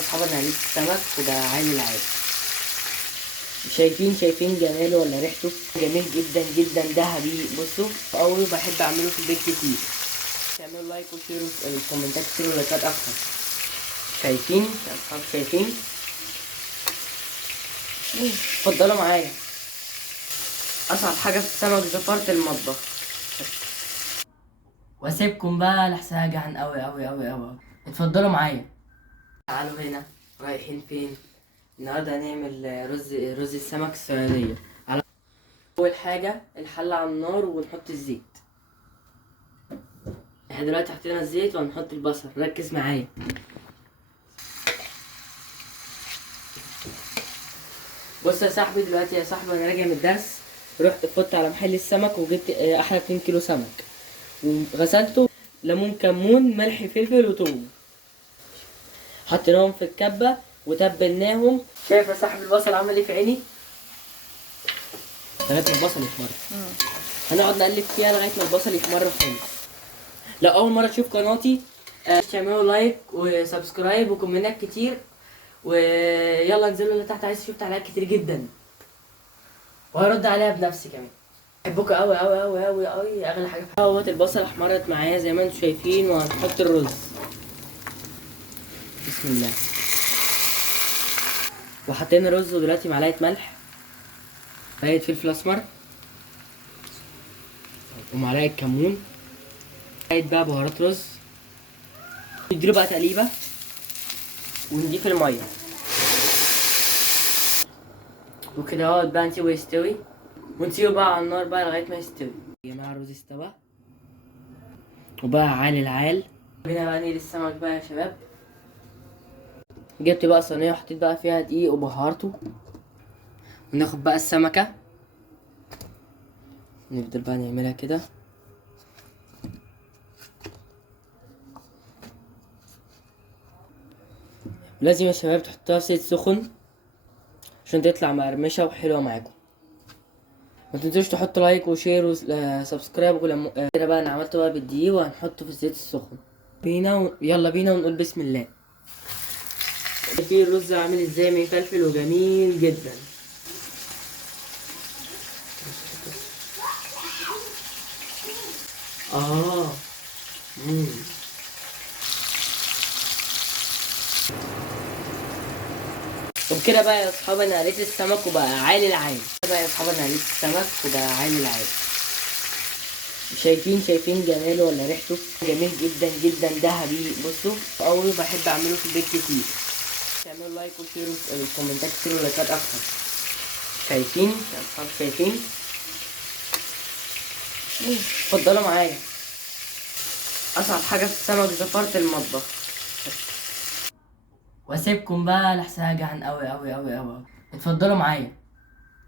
اصحاب انا لقيت السمك وده عالي العالي. شايفين جماله ولا ريحته؟ جميل جدا جدا ذهبي. بصوا قوي بحب اعمله في البيت كتير. تعملوا لايك وشير الكومنتات كتير ولايكات اكتر. شايفين يا اصحاب؟ شايفين؟ اتفضلوا معايا. اصعب حاجه في السمك زفاره المطبخ. واسيبكم بقى لحسن جعان قوي. اتفضلوا معايا. تعالوا هنا. رايحين فين؟ النهارده هنعمل رز السمك الصياديه. اول حاجه الحله على النار ونحط الزيت. احنا دلوقتي حطينا الزيت وهنحط البصل. ركز معايا. بص يا صاحبي، دلوقتي يا صاحبي انا راجع من الدرس، رحت فوت على محل السمك وجبت احلى 2 كيلو سمك وغسلته. ليمون كمون ملح فلفل وثوم، حطيناهم في الكبه وتبلناهم. شايف يا صاحبي البصل عمل ايه في عيني؟ لغايه ما البصل يحمر. هنقعد نقلب فيها لغايه ما البصل يحمر خالص. لو اول مره تشوف قناتي تعملوا لايك وسبسكرايب وكومنتات كتير، ويلا انزلوا اللي تحت عايز اشوف تعليقات كتير جدا وهرد عليها بنفسي كمان. بحبكوا قوي اغلى حاجه. اهوت البصل احمرت معايا زي ما انتم شايفين، وهنحط الرز. بسم الله. وحطينا رز ودلوقتي معلقه ملح، معلقه فلفل اسمر، ومعلقه كمون، معلقه بقى بهارات رز. نديله بقى تقليبه ونضيف الميه وكده اهوت بقى نسيبه يستوي، ونسيبه بقى على النار بقى لغايه ما يستوي. يا جماعه الرز استوى وبقى عالي العال. هنا بقى نقلي السمك بقى يا شباب. جبت بقى صينيه وحطيت بقى فيها دقيق وبهارته، وناخد بقى السمكه نفضل بقى نعملها كده. لازم يا شباب تحطوها في زيت سخن عشان تطلع مقرمشه وحلوه معاكم. ما تنسوش تحطوا لايك وشير وسبسكرايب كده بقى انا عملته بقى بالدقيق وهنحطه في الزيت السخن. يلا بينا ونقول بسم الله. في الرز عامل ازاي؟ مفلفل وجميل جدا. اه وبكده بقى يا اصحابي انا قليت السمك وبقى عالي العال. بقى يا اصحابي انا قليت السمك وبقى عالي العال. شايفين جماله ولا ريحته؟ جميل جدا جدا ذهبي. بصوا قوي بحب اعمله في البيت كتير. تعملوا لايك وشير الكومنتات كتير ولايكات اكتر. شايفين يا اصحاب؟ شايفين؟ اتفضلوا معايا. اصعب حاجه في السمك زفاره المطبخ. واسيبكم بقى لحسن جعان قوي. اتفضلوا معايا.